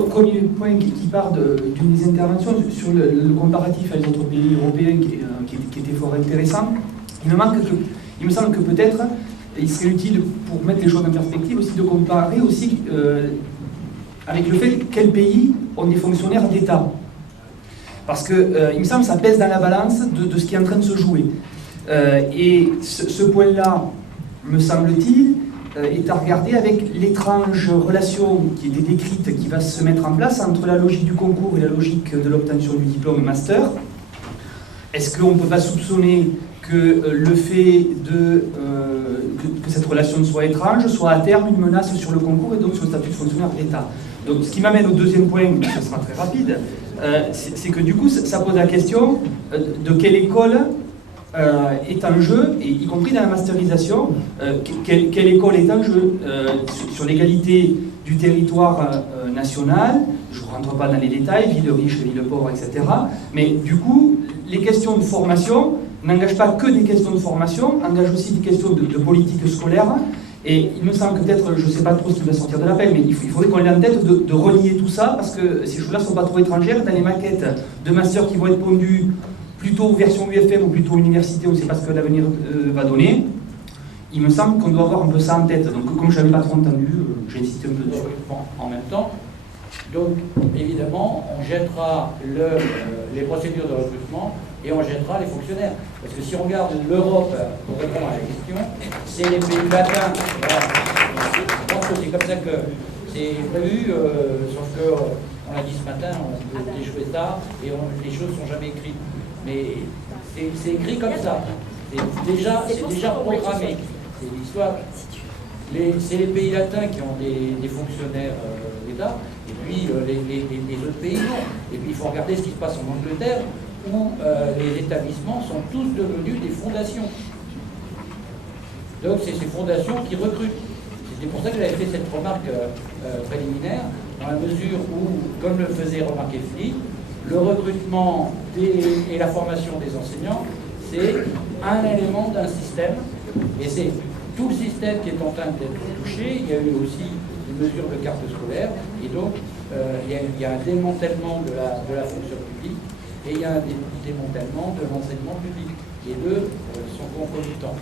Premier point qui part d'une des interventions sur le comparatif avec les autres pays européens qui était fort intéressant. Il me semble que peut-être il serait utile, pour mettre les choses en perspective, aussi de comparer aussi avec le fait quels pays ont des fonctionnaires d'État. Parce que il me semble que ça pèse dans la balance de ce qui est en train de se jouer. Et ce point-là, me semble-t-il, est à regarder avec l'étrange relation qui était décrite, qui va se mettre en place entre la logique du concours et la logique de l'obtention du diplôme master. Est-ce qu'on ne peut pas soupçonner que le fait que cette relation soit étrange soit à terme une menace sur le concours et donc sur le statut de fonctionnaire d'État? Donc ce qui m'amène au deuxième point, ce sera très rapide, c'est que du coup ça pose la question de quelle école est en jeu, et y compris dans la masterisation, quelle école est en jeu sur l'égalité du territoire national. Je ne rentre pas dans les détails, ville riche, ville pauvre, etc. Mais du coup, les questions de formation n'engagent pas que des questions de formation, engagent aussi des questions de politique scolaire. Et il me semble que peut-être, je ne sais pas trop ce qui va sortir de l'appel, mais il faudrait qu'on ait en tête de relier tout ça, parce que ces choses-là ne sont pas trop étrangères. Dans les maquettes de master qui vont être pondues, plutôt version UFM ou plutôt université, on ne sait pas ce que l'avenir va donner. Il me semble qu'on doit avoir un peu ça en tête. Donc comme je n'avais pas trop entendu, j'ai insisté un peu dessus. En même temps, donc évidemment, on jettera les procédures de recrutement et on jettera les fonctionnaires. Parce que si on regarde l'Europe, pour répondre à la question, c'est les pays latins. Voilà. Je pense que c'est comme ça que c'est prévu, sauf qu'on l'a dit ce matin, on peut échouer tard et les choses ne sont jamais écrites. Mais c'est écrit comme ça. C'est déjà programmé. C'est l'histoire. C'est les pays latins qui ont des fonctionnaires d'État, et puis les autres pays non. Et puis il faut regarder ce qui se passe en Angleterre, où les établissements sont tous devenus des fondations. Donc c'est ces fondations qui recrutent. C'est pour ça que j'avais fait cette remarque préliminaire, dans la mesure où, comme le faisait remarquer Philippe, le recrutement et la formation des enseignants, c'est un élément d'un système, et c'est tout le système qui est en train d'être touché. Il y a eu aussi des mesures de carte scolaire, et donc il y a un démantèlement de la fonction publique, et il y a un démantèlement de l'enseignement public. Les deux sont concomitants.